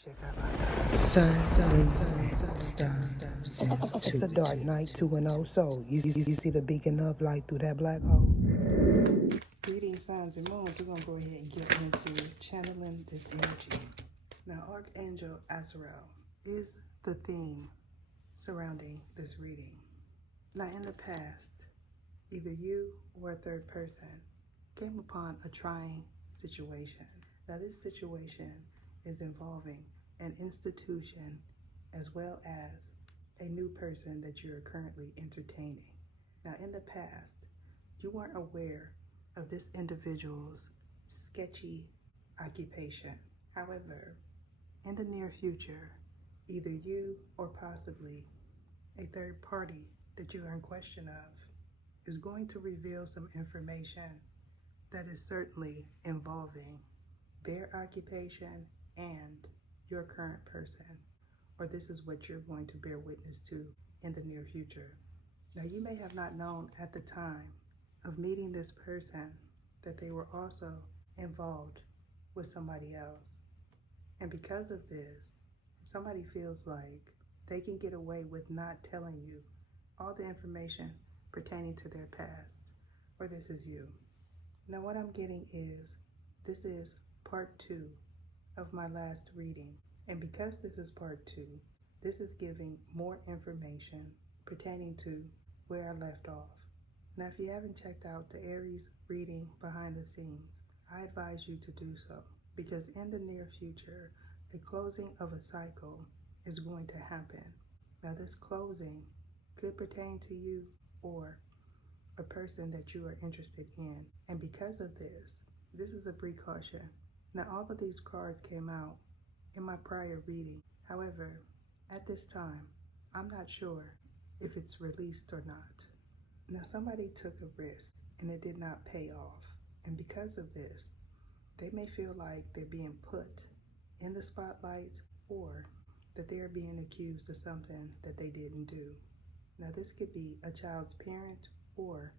Sun, moon, stars, It's a dark night, 2-0. So, you see the beacon of light through that black hole? Greetings, signs and moons. We're going to go ahead and get into channeling this energy. Now, Archangel Azrael is the theme surrounding this reading. Now, in the past, either you or a third person came upon a trying situation. Now, this situation is involving an institution as well as a new person that you are currently entertaining. Now, in the past, you weren't aware of this individual's sketchy occupation. However, in the near future, either you or possibly a third party that you are in question of is going to reveal some information that is certainly involving their occupation and your current person, or this is what you're going to bear witness to in the near future. Now, you may have not known at the time of meeting this person that they were also involved with somebody else. And because of this, somebody feels like they can get away with not telling you all the information pertaining to their past, or this is you. Now, what I'm getting is this is part 2 of my last reading. And because this is part 2, this is giving more information pertaining to where I left off. Now, if you haven't checked out the Aries reading behind the scenes, I advise you to do so, because in the near future, a closing of a cycle is going to happen. Now, this closing could pertain to you or a person that you are interested in. And because of this is a precaution. Now, all of these cards came out in my prior reading. However, at this time, I'm not sure if it's released or not. Now, somebody took a risk and it did not pay off. And because of this, they may feel like they're being put in the spotlight or that they're being accused of something that they didn't do. Now, this could be a child's parent or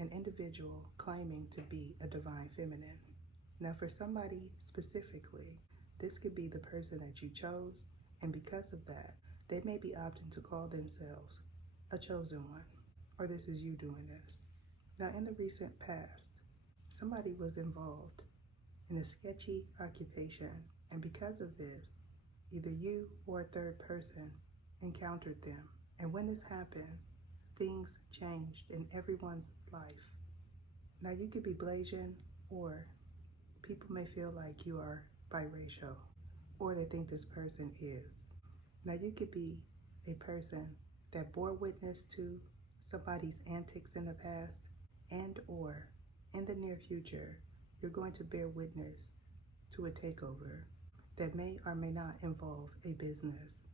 an individual claiming to be a divine feminine. Now, for somebody specifically, this could be the person that you chose, and because of that, they may be opting to call themselves a chosen one, or this is you doing this. Now, in the recent past, somebody was involved in a sketchy occupation, and because of this, either you or a third person encountered them. And when this happened, things changed in everyone's life. Now, you could be Blasian, or people may feel like you are biracial, or they think this person is. Now, you could be a person that bore witness to somebody's antics in the past, and or in the near future, you're going to bear witness to a takeover that may or may not involve a business.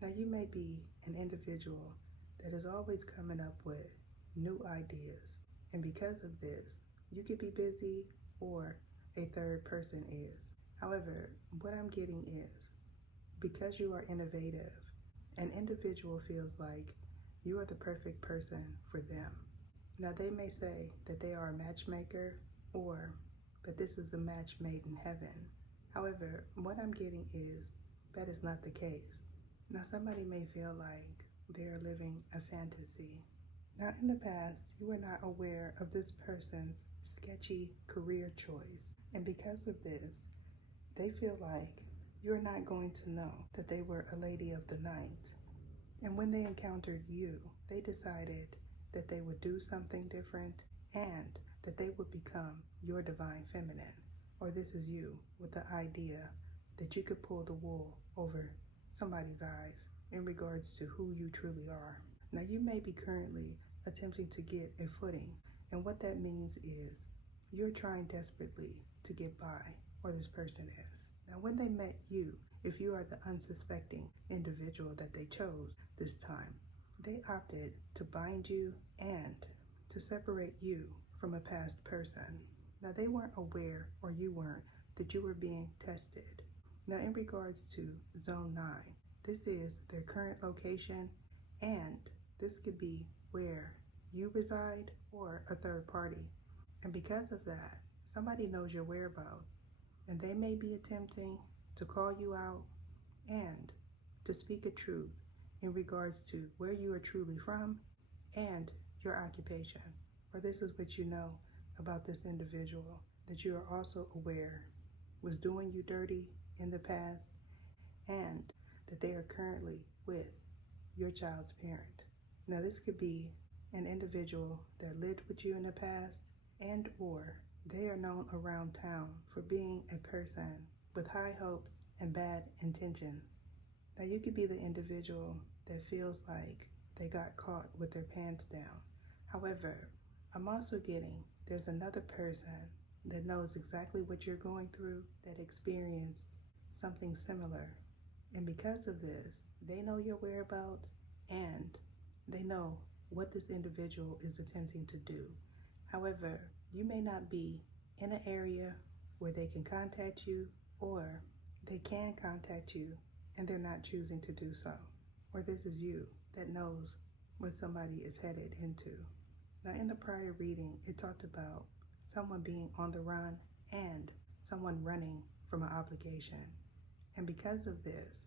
Now, you may be an individual that is always coming up with new ideas, and because of this, you could be busy or a third person is. However, what I'm getting is, because you are innovative, an individual feels like you are the perfect person for them. Now, they may say that they are a matchmaker or that this is a match made in heaven. However, what I'm getting is that is not the case. Now, somebody may feel like they are living a fantasy. Now, in the past, you were not aware of this person's sketchy career choice. And because of this, they feel like you're not going to know that they were a lady of the night. And when they encountered you, they decided that they would do something different and that they would become your divine feminine, or this is you, with the idea that you could pull the wool over somebody's eyes in regards to who you truly are. Now, you may be currently attempting to get a footing, and what that means is you're trying desperately to get by, or this person is. Now, when they met you, if you are the unsuspecting individual that they chose this time, they opted to bind you and to separate you from a past person. Now, they weren't aware, or you weren't, that you were being tested. Now, in regards to Zone 9, this is their current location, and this could be where you reside or a third party. And because of that, somebody knows your whereabouts, and they may be attempting to call you out and to speak a truth in regards to where you are truly from and your occupation. Or this is what you know about this individual that you are also aware was doing you dirty in the past and that they are currently with your child's parent. Now this could be an individual that lived with you in the past and or they are known around town for being a person with high hopes and bad intentions. Now you could be the individual that feels like they got caught with their pants down. However, I'm also getting there's another person that knows exactly what you're going through, that experienced something similar. And because of this, they know your whereabouts and they know what this individual is attempting to do. However, you may not be in an area where they can contact you, or they can contact you and they're not choosing to do so. Or this is you that knows what somebody is headed into. Now in the prior reading, it talked about someone being on the run and someone running from an obligation. And because of this,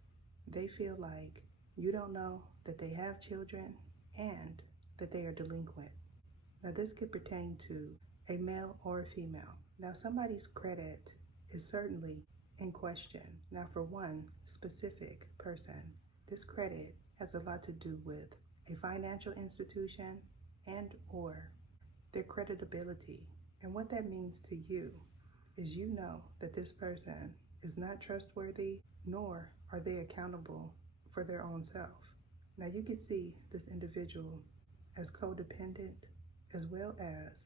they feel like you don't know that they have children and that they are delinquent. Now this could pertain to a male or a female. Now somebody's credit is certainly in question. Now for one specific person, this credit has a lot to do with a financial institution and or their creditability. And what that means to you is you know that this person is not trustworthy, nor are they accountable for their own self. Now you can see this individual as codependent as well as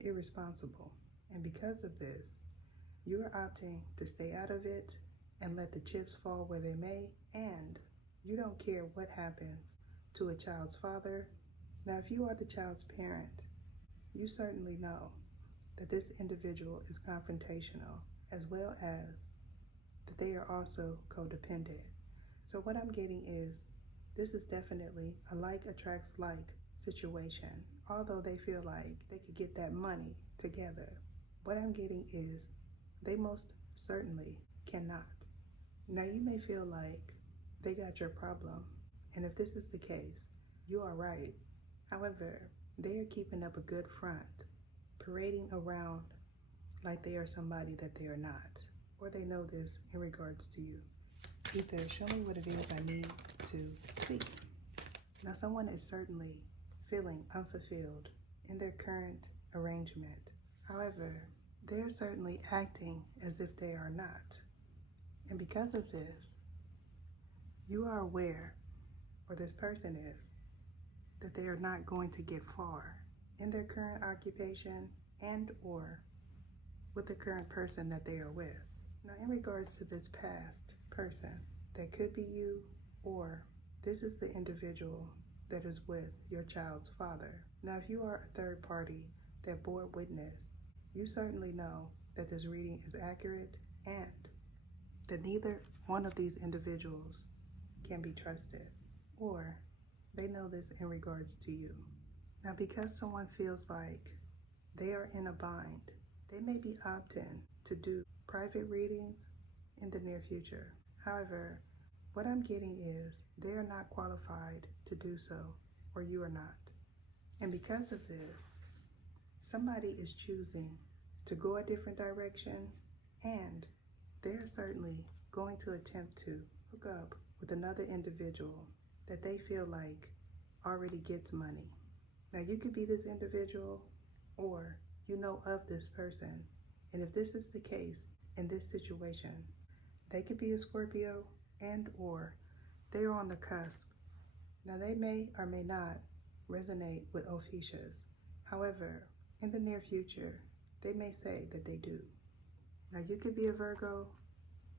irresponsible. And because of this, you are opting to stay out of it and let the chips fall where they may, and you don't care what happens to a child's father. Now, if you are the child's parent, you certainly know that this individual is confrontational as well as that they are also codependent. So what I'm getting is this is definitely a like attracts like situation, although they feel like they could get that money together. What I'm getting is they most certainly cannot. Now you may feel like they got your problem, and if this is the case, you are right. However, they are keeping up a good front, parading around like they are somebody that they are not, or they know this in regards to you. Either show me what it is I need to see. Now someone is certainly feeling unfulfilled in their current arrangement. However, they're certainly acting as if they are not. And because of this, you are aware, or this person is, that they are not going to get far in their current occupation and or with the current person that they are with. Now in regards to this past person, that could be you, or this is the individual that is with your child's father. Now if you are a third party that bore witness, you certainly know that this reading is accurate and that neither one of these individuals can be trusted, or they know this in regards to you. Now because someone feels like they are in a bind, they may be opting to do private readings in the near future. However, what I'm getting is they are not qualified to do so, or you are not. And because of this, somebody is choosing to go a different direction, and they're certainly going to attempt to hook up with another individual that they feel like already gets money. Now you could be this individual, or you know of this person. And if this is the case in this situation, they could be a Scorpio and or they are on the cusp. Now they may or may not resonate with Ophicias. However, in the near future, they may say that they do. Now you could be a Virgo,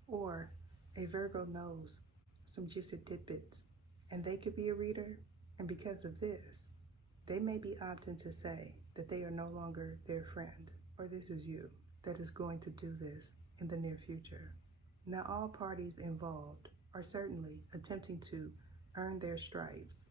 or a Virgo knows some juicy tidbits, and they could be a reader, and because of this, they may be opting to say that they are no longer their friend, or this is you that is going to do this in the near future. Now all parties involved are certainly attempting to earn their stripes,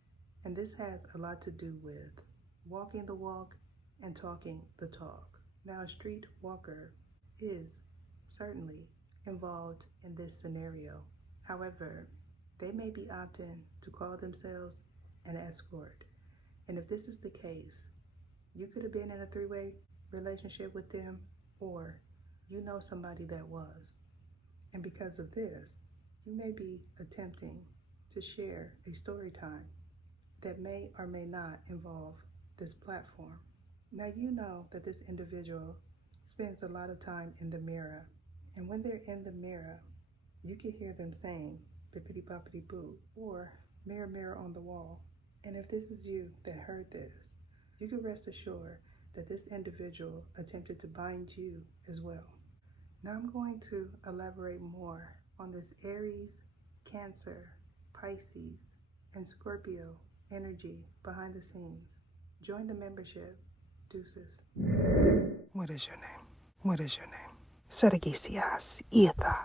and this has a lot to do with walking the walk and talking the talk. Now a street walker is certainly involved in this scenario, However, they may be opting to call themselves an escort. And if this is the case, you could have been in a three-way relationship with them, or you know somebody that was. And because of this, you may be attempting to share a story time that may or may not involve this platform. Now you know that this individual spends a lot of time in the mirror. And when they're in the mirror, you can hear them saying, bippity boppity boo, or mirror, mirror on the wall. And if this is you that heard this, you can rest assured that this individual attempted to bind you as well. Now I'm going to elaborate more on this Aries, Cancer, Pisces, and Scorpio energy behind the scenes. Join the membership. Deuces. What is your name? What is your name? Sergisias Etha.